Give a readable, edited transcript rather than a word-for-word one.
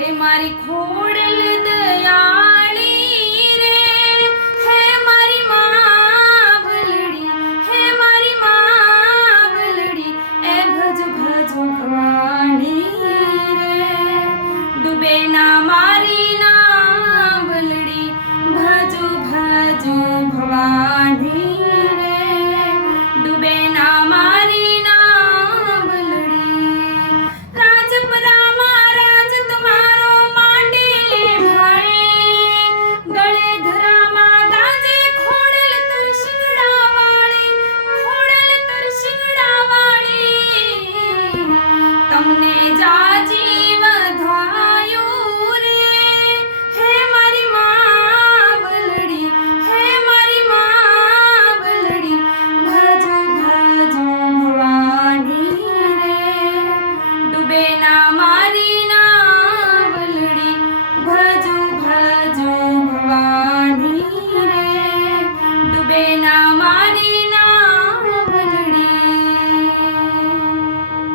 હે મારી ખોડલ દયાળી રે, હે મારી માવલડી, હે મારી માવલડી, એ ભજ ભજો ભવાણી રે, ડૂબે ના મારી નાવલડી, ભજો ભજો ભવાણી રે, ડૂબે ના મારી નાવલડી. રાજપરામાં રાજ તમારો માંડેલે ભાળે, ગળે ધરામાં દાજે ખોડલ તરશિંગડા વાળી, ખોડલ તરશિંગડા વાળી. તમને જાજી વધાયું રે, હે મારી માવલડી, હે મારી માવલડી, ભજો ભજો ભવાની રે, ડૂબે ના મારી નાવલડી, ભજો ભજો ભવાની રે, ડૂબે ના